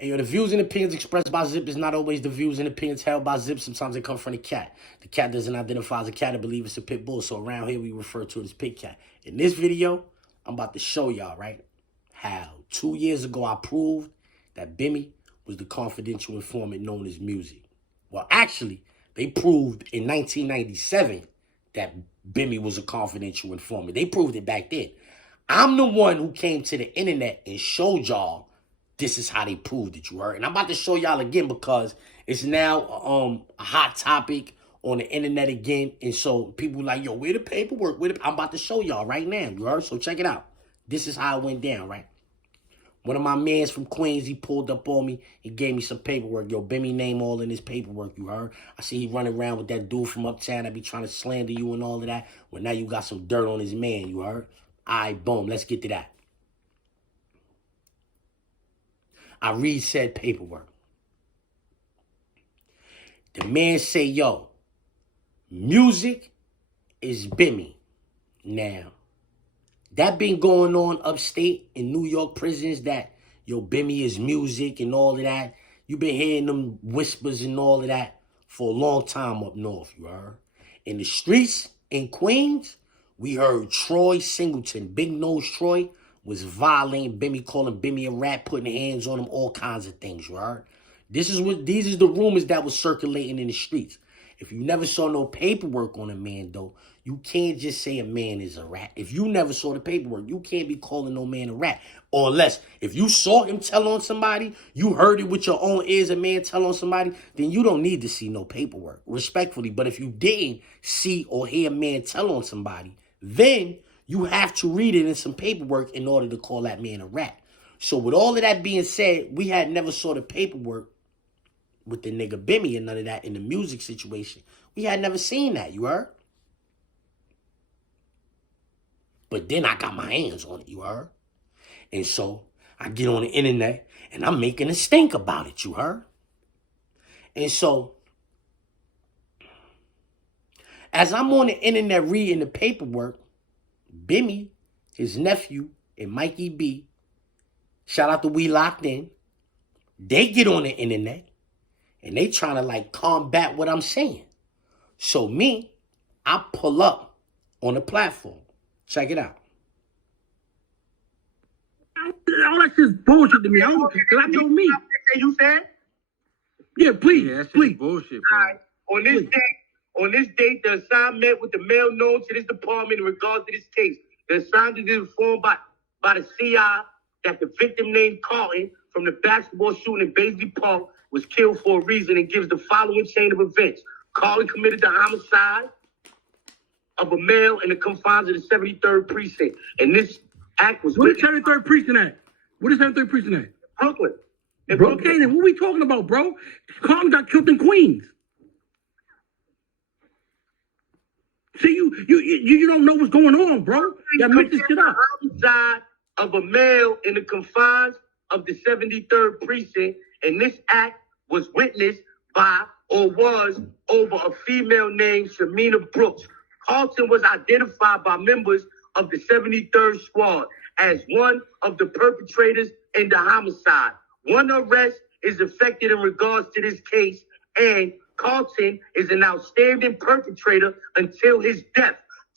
Hey, yo, the views and opinions expressed by Zip is not always the views and opinions held by Zip. Sometimes they come from the cat. The cat doesn't identify as a cat. I believe it's a pit bull. So around here, we refer to it as pit cat. In this video, I'm about to show y'all, right, how 2 years ago I proved that Bimmy was the confidential informant known as Music. Well, actually, they proved in 1997 that Bimmy was a confidential informant. They proved it back then. I'm the one who came to the internet and showed y'all this is how they proved it, you heard? And I'm about to show y'all again because it's now a hot topic on the internet again. And so people like, yo, where the paperwork? I'm about to show y'all right now, you heard? So check it out. This is how it went down, right? One of my mans from Queens, he pulled up on me. He gave me some paperwork. Yo, Bimmy name all in his paperwork, you heard? I see he running around with that dude from uptown that be trying to slander you and all of that. Well, now you got some dirt on his man, you heard? All right, boom, let's get to that. I read said paperwork. The man say, yo, Music is Bimmy. Now, that been going on upstate in New York prisons that, yo, Bimmy is Music and all of that. You been hearing them whispers and all of that for a long time up north, you heard? In the streets in Queens, we heard Troy Singleton, Big Nose Troy, was violating Bimmy, calling Bimmy a rat, putting hands on him, all kinds of things, you heard? These is the rumors that was circulating in the streets. If you never saw no paperwork on a man, though, you can't just say a man is a rat. If you never saw the paperwork, you can't be calling no man a rat. Or unless, if you saw him tell on somebody, you heard it with your own ears, a man tell on somebody, then you don't need to see no paperwork, respectfully. But if you didn't see or hear a man tell on somebody, then you have to read it in some paperwork in order to call that man a rat. So with all of that being said, we had never saw the paperwork with the nigga Bimmy and none of that in the Music situation. We had never seen that, you heard? But then I got my hands on it, you heard? And so I get on the internet and I'm making a stink about it, you heard? And so as I'm on the internet reading the paperwork, Bimmy, his nephew, and Mikey B, shout out to We Locked In, they get on the internet and they trying to like combat what I'm saying. So me, I pull up on the platform. Check it out. All that shit's bullshit to me. I don't, cause I know me. You said? Yeah, please, Yeah, that please. shit's bullshit, bro. Right. On this date, the assignment with the mail known to this department in regards to this case. The assignment is informed by the CI that the victim named Carlton from the basketball shooting in Baisley Park was killed for a reason and gives the following chain of events. Carlton committed the homicide of a male in the confines of the 73rd precinct. And this act was... What is 73rd precinct at? What is 73rd precinct at? Brooklyn. Okay, then what we talking about, bro? Carlton got killed in Queens. See, you don't know what's going on, bro. You make this shit up. Homicide of a male in the confines of the 73rd precinct, and this act was witnessed by or was over a female named Shamina Brooks. Carlton was identified by members of the 73rd squad as one of the perpetrators in the homicide. One arrest is effected in regards to this case, and Carlton is an outstanding perpetrator until his death.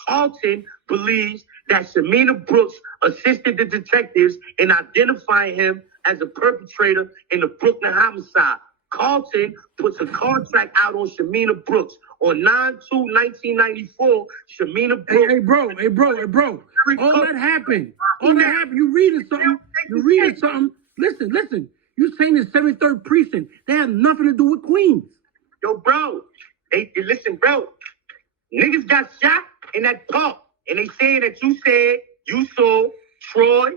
Carlton believes that Shamina Brooks assisted the detectives in identifying him as a perpetrator in the Brooklyn homicide. Carlton puts a contract out on Shamina Brooks. On 9/2/1994, Shamina Brooks... Hey, bro. All that happened. You reading something. Listen. You saying the 73rd precinct. They have nothing to do with Queens. Yo, bro. Listen, bro. Niggas got shot in that park. And they saying that you said you saw Troy.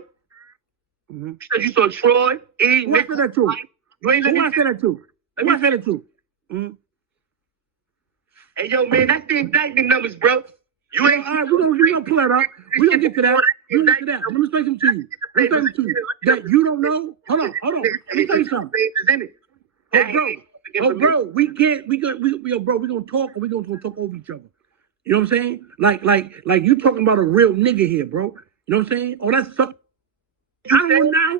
Mm-hmm. You said you saw Troy. Who I said that to? You ain't Who I said that to? Mm-hmm. Hey, yo, man, that's the indictment numbers, bro. You ain't... All right, we're gonna pull that up. We're gonna get to that. Let me say something to you. That you don't know. Hold on. Let me tell you something. Bro, we gonna talk and we're gonna talk over each other. You know what I'm saying? Like you talking about a real nigga here, bro. You know what I'm saying? Oh, that's something. I don't know now.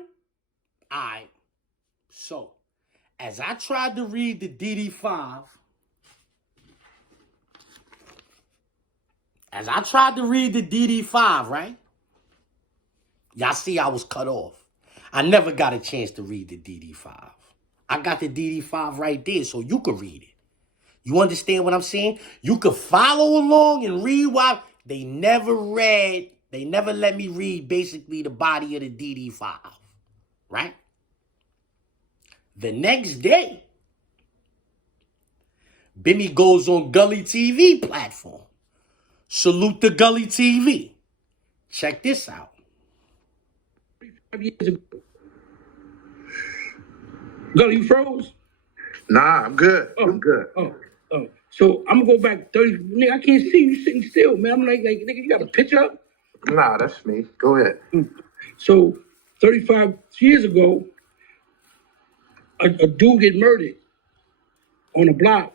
All right. So, as I tried to read the DD5, right? Y'all see I was cut off. I never got a chance to read the DD5. I got the DD5 right there so you could read it. You understand what I'm saying? You could follow along and read while they never let me read basically the body of the DD5, right? The next day, Bimmy goes on Gully TV platform. Salute the Gully TV. Check this out. 5 years ago. Gully, you froze? Nah, I'm good. I'm good. Oh. So I'm gonna go back 30. Nigga, I can't see you sitting still, man. I'm like, nigga, you got a picture up? Nah, that's me. Go ahead. So 35 years ago, a dude get murdered on a block.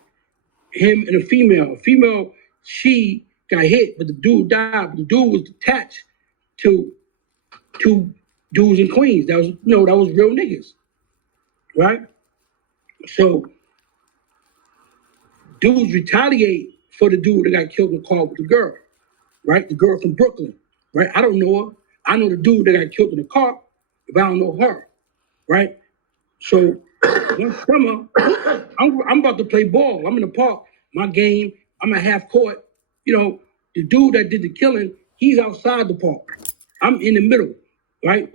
Him and a female. A female, she got hit, but the dude died. But the dude was attached to two dudes in Queens. That was real niggas, right? So dudes retaliate for the dude that got killed in the car with the girl, right? The girl from Brooklyn, right? I don't know her. I know the dude that got killed in the car, if I don't know her, right? So one summer, I'm about to play ball. I'm in the park, my game, I'm at half court. You know, the dude that did the killing, he's outside the park. I'm in the middle, right?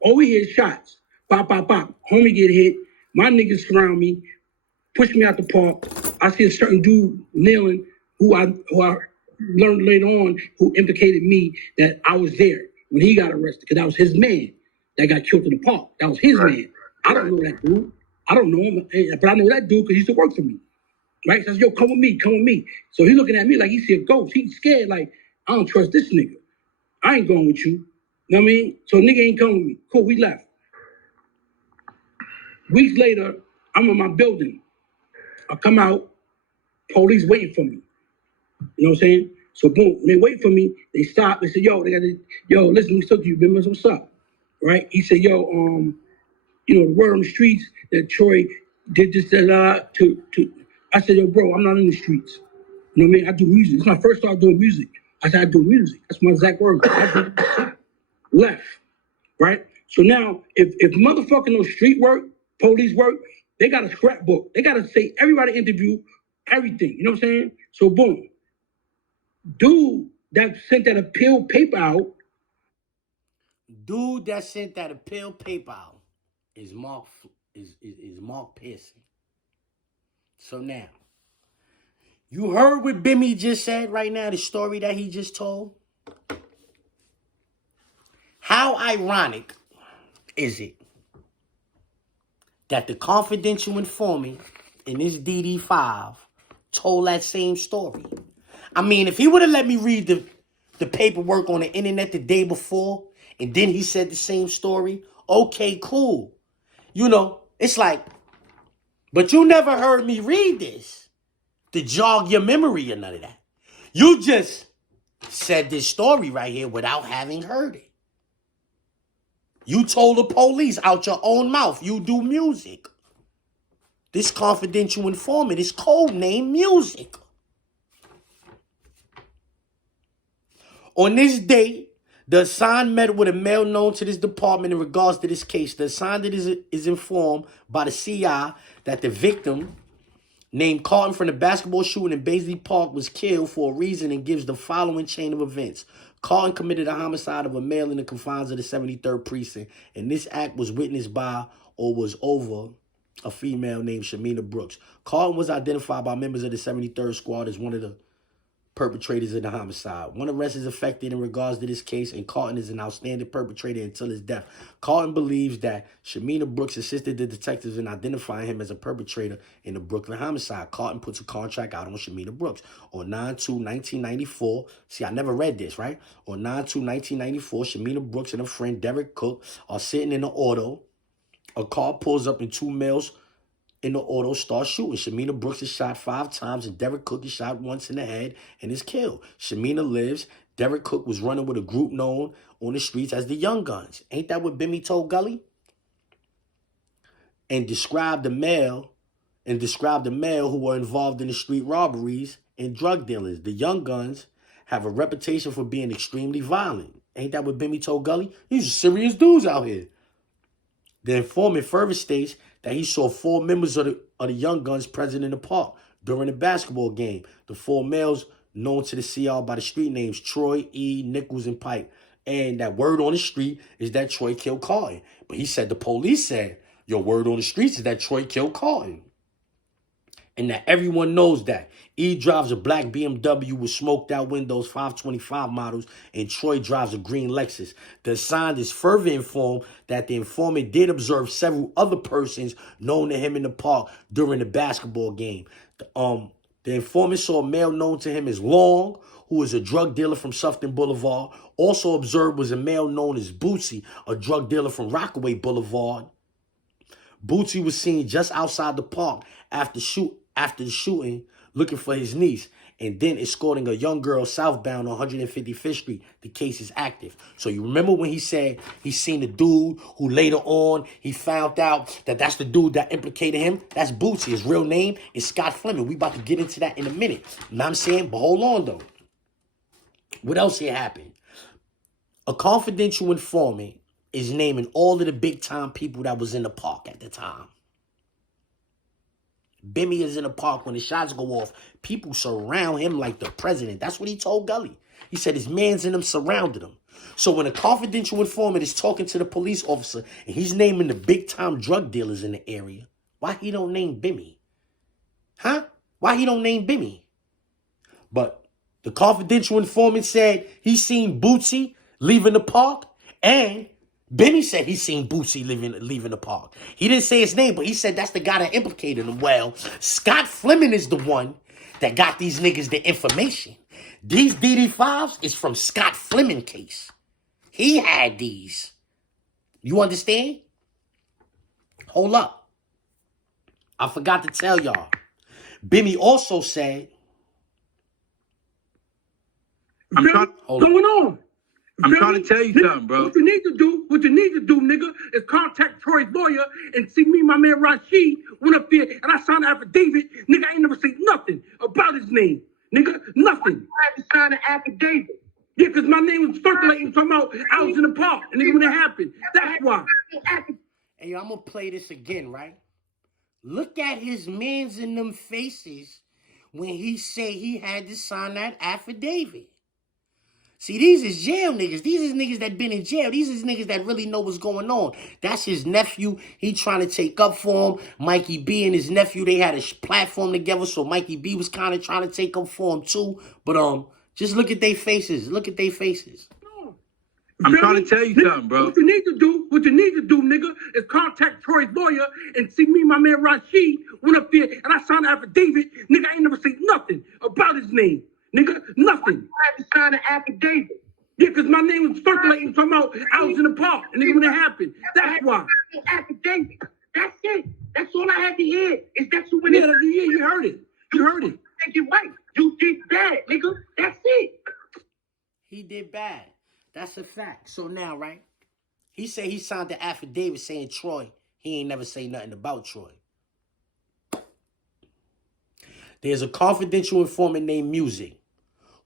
All we hear is shots. Pop, pop, pop. Homie get hit. My niggas surround me, push me out the park. I see a certain dude kneeling who I learned later on who implicated me that I was there when he got arrested because that was his man that got killed in the park. That was his man. I don't know that dude. I don't know him, but I know that dude because he used to work for me. Right? So I said, yo, come with me. So he looking at me like he see a ghost. He's scared, like, I don't trust this nigga. I ain't going with you. You know what I mean? So nigga ain't coming with me. Cool, we left. Weeks later, I'm in my building. I come out, police waiting for me. You know what I'm saying? So boom, they wait for me. They stop. They say, listen, we spoke to you, Bimmy. What's up? Right? He said, the word on the streets that Troy did this, to. I said, yo, bro, I'm not in the streets. You know what I mean? I do music. It's my first start doing music. I said, I do music. That's my exact word. Left. Right? So now, if motherfucking no street work, police work, they got a scrapbook. They got to say everybody interview, everything. You know what I'm saying? So boom. Dude that sent that appeal paper out. Is Mark Pearson. So now, you heard what Bimmy just said right now, the story that he just told? How ironic is it that the confidential informant in this DD5 told that same story? I mean, if he would have let me read the paperwork on the internet the day before, and then he said the same story, okay, cool. You know, it's like, but you never heard me read this to jog your memory or none of that. You just said this story right here without having heard it. You told the police out your own mouth you do music. This confidential informant is codenamed Music. On this date, the assigned met with a male known to this department in regards to this case. The assigned is informed by the CI that the victim, named Carlton from the basketball shooting in Baisley Park, was killed for a reason and gives the following chain of events. Carlton committed a homicide of a male in the confines of the 73rd precinct, and this act was witnessed by or was over a female named Shamina Brooks. Carlton was identified by members of the 73rd squad as one of the perpetrators of the homicide. One arrest is effected in regards to this case, and Carlton is an outstanding perpetrator until his death. Carlton believes that Shamina Brooks assisted the detectives in identifying him as a perpetrator in the Brooklyn homicide. Carlton puts a contract out on Shamina Brooks. On 9/2/1994, see, I never read this, right? On 9/2/1994, Shamina Brooks and her friend Derek Cook are sitting in an auto. A car pulls up and two males in the auto start shooting. Shamina Brooks is shot 5 times and Derek Cook is shot once in the head and is killed. Shamina lives. Derek Cook was running with a group known on the streets as the Young Guns. Ain't that what Bimmy told Gully? and described the male who were involved in the street robberies and drug dealings. The Young Guns have a reputation for being extremely violent. Ain't that what Bimmy told Gully? These are serious dudes out here. The informant further states that he saw 4 members of the Young Guns present in the park during a basketball game. The 4 males known to the CR by the street names Troy, E, Nichols, and Pipe. And that word on the street is that Troy killed Carton. But he said the police said, your word on the streets is that Troy killed Carton. And that everyone knows that. E drives a black BMW with smoked out windows, 525 models, and Troy drives a green Lexus. The assigned is further informed that the informant did observe several other persons known to him in the park during the basketball game. The informant saw a male known to him as Long, who is a drug dealer from Sufton Boulevard. Also observed was a male known as Bootsy, a drug dealer from Rockaway Boulevard. Bootsy was seen just outside the park after the shooting, looking for his niece, and then escorting a young girl southbound on 155th Street. The case is active. So you remember when he said he seen the dude who later on he found out that that's the dude that implicated him? That's Bootsy. His real name is Scott Fleming. We about to get into that in a minute. You know what I'm saying? But hold on, though. What else here happened? A confidential informant is naming all of the big-time people that was in the park at the time. Bimmy is in the park when the shots go off. People surround him like the president. That's what he told Gully. He said his mans in him surrounded him. So when a confidential informant is talking to the police officer and he's naming the big-time drug dealers in the area, why he don't name Bimmy? Huh? Why he don't name Bimmy? But the confidential informant said he seen Bootsy leaving the park, and Bimmy said he seen Bootsy leaving the park. He didn't say his name, but he said that's the guy that implicated him. Well, Scott Fleming is the one that got these niggas the information. These DD5s is from Scott Fleming case. He had these. You understand? Hold up. I forgot to tell y'all. Bimmy also said, I'm trying going on. I'm trying to tell you something, bro. What you need to do, nigga, is contact Troy's lawyer and see me, my man Rashid, went up there and I signed an affidavit. Nigga, I ain't never seen nothing about his name. Nigga, nothing. I had to sign an affidavit. Yeah, because my name was circulating, talking about I was in the park. And nigga, when it happened, that's why. Hey, I'm going to play this again, right? Look at his mans in them faces when he said he had to sign that affidavit. See, these is jail niggas. These is niggas that been in jail. These is niggas that really know what's going on. That's his nephew. He trying to take up for him. Mikey B and his nephew, they had a platform together, so Mikey B was kind of trying to take up for him too. But just look at their faces. Look at their faces. I'm trying to tell you something, bro. What you need to do, nigga, is contact Troy's lawyer and see me, my man Rashid, went up there and I signed an affidavit. Nigga, I ain't never seen nothing about his name. Nigga, nothing. I had to sign an affidavit. Yeah, because my name was circulating, talking about I was in the park. And nigga, when it happened, that's why. Affidavit. That's it. That's all I had to hear. Is that you Yeah, you heard it. You heard it. Think you're right. You did bad, nigga. That's it. He did bad. That's a fact. So now, right? He said he signed the affidavit saying Troy. He ain't never say nothing about Troy. There's a confidential informant named Music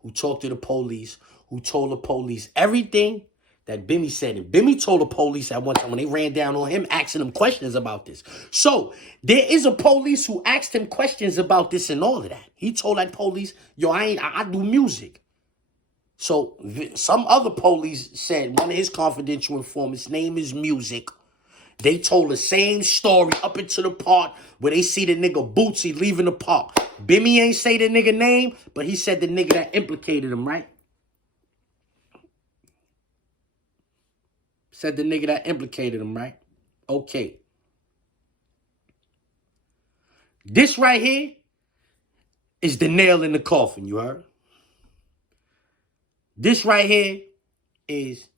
who talked to the police, who told the police everything that Bimmy said. And Bimmy told the police at one time when they ran down on him, asking him questions about this. So there is a police who asked him questions about this and all of that. He told that police, yo, I do music. So some other police said one of his confidential informants' name is Music. They told the same story up into the part where they see the nigga Bootsy leaving the park. Bimmy ain't say the nigga name, but he said the nigga that implicated him, right? Said the nigga that implicated him, right? Okay. This right here is the nail in the coffin, you heard? This right here is,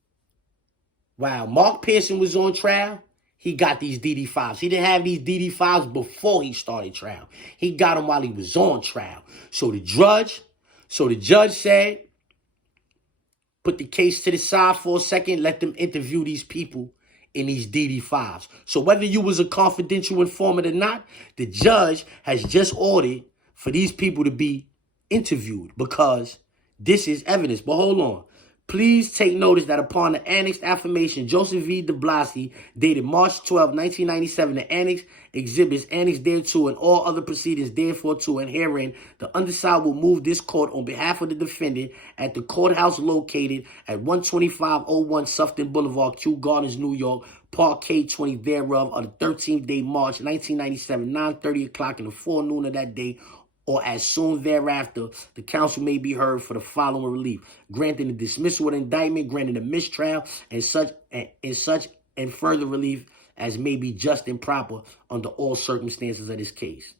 while Mark Pearson was on trial, he got these DD5s. He didn't have these DD5s before he started trial. He got them while he was on trial. So the judge said, put the case to the side for a second, let them interview these people in these DD5s. So whether you was a confidential informant or not, the judge has just ordered for these people to be interviewed because this is evidence. But hold on. Please take notice that upon the annexed affirmation, Joseph V. de Blasi, dated March 12, 1997, the annex exhibits annexed thereto and all other proceedings therefore to and herein, the undersigned will move this court on behalf of the defendant at the courthouse located at 12501 Sufton Boulevard, Kew Gardens, New York, Park K20 thereof, on the 13th day, March 1997, 9:30 o'clock in the forenoon of that day, or as soon thereafter, the counsel may be heard for the following relief: granting the dismissal of indictment, granting a mistrial, and such and further relief as may be just and proper under all circumstances of this case.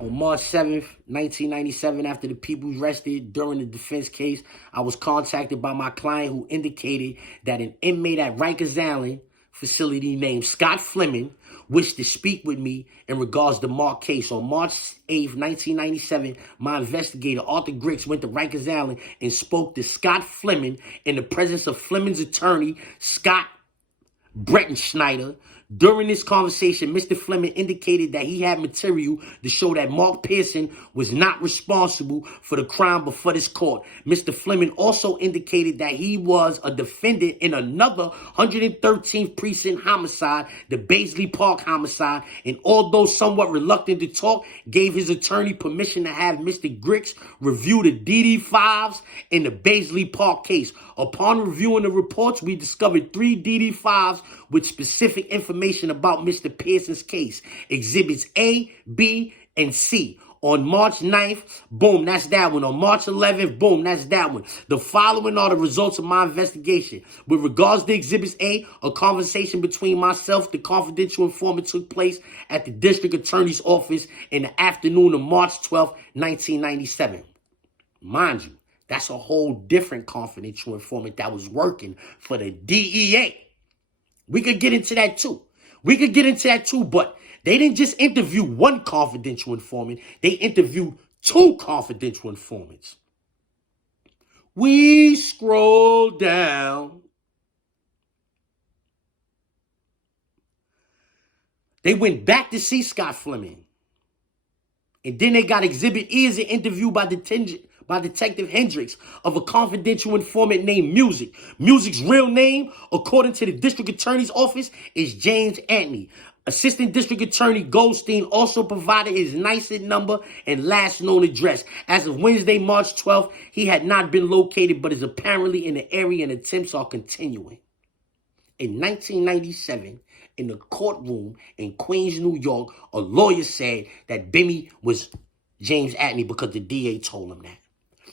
On March 7th, 1997, after the people rested during the defense case, I was contacted by my client who indicated that an inmate at Rikers Island facility named Scott Fleming wished to speak with me in regards to the Mark case. On March 8th, 1997, my investigator, Arthur Griggs, went to Rikers Island and spoke to Scott Fleming in the presence of Fleming's attorney, Scott Brettenschneider. During this conversation, Mr. Fleming indicated that he had material to show that Mark Pearson was not responsible for the crime before this court. Mr. Fleming also indicated that he was a defendant in another 113th precinct homicide, the Baisley Park homicide, and although somewhat reluctant to talk, gave his attorney permission to have Mr. Griggs review the DD5s in the Baisley Park case. Upon reviewing the reports, we discovered 3 DD5s with specific information about Mr. Pearson's case. Exhibits A, B, and C. On March 9th, boom, that's that one. On March 11th, boom, that's that one. The following are the results of my investigation. With regards to Exhibits A, a conversation between myself, the confidential informant, took place at the district attorney's office in the afternoon of March 12th, 1997. Mind you, that's a whole different confidential informant that was working for the DEA. We could get into that too. But they didn't just interview one confidential informant. They interviewed 2 confidential informants. We scroll down. They went back to see Scott Fleming. And then they got Exhibit E as an interview by Detective Hendricks of a confidential informant named Music. Music's real name, according to the district attorney's office, is James Anthony. Assistant District Attorney Goldstein also provided his NICET number and last known address. As of Wednesday, March 12th, he had not been located but is apparently in the area and attempts are continuing. In 1997, in the courtroom in Queens, New York, a lawyer said that Bimmy was James Anthony because the DA told him that.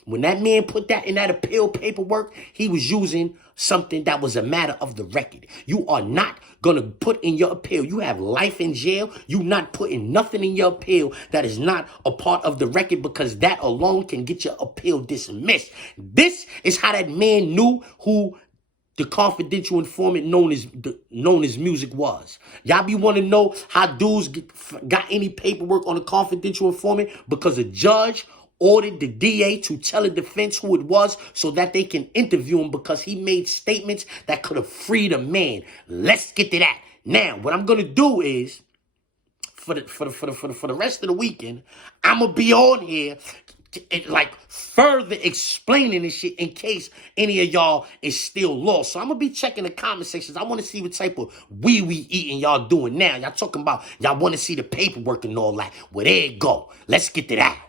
When that man put that in that appeal paperwork, he was using something that was a matter of the record. You are not going to put in your appeal. You have life in jail. You're not putting nothing in your appeal that is not a part of the record because that alone can get your appeal dismissed. This is how that man knew who the confidential informant known as Music was. Y'all be want to know how dudes got any paperwork on a confidential informant? Because a judge ordered the DA to tell the defense who it was so that they can interview him because he made statements that could have freed a man. Let's get to that. Now, what I'm gonna do is for the rest of the weekend, I'm gonna be on here like further explaining this shit in case any of y'all is still lost. So I'm gonna be checking the comment sections. I want to see what type of we eating y'all doing now. Y'all talking about y'all want to see the paperwork and all that. Well, there you go. Let's get to that.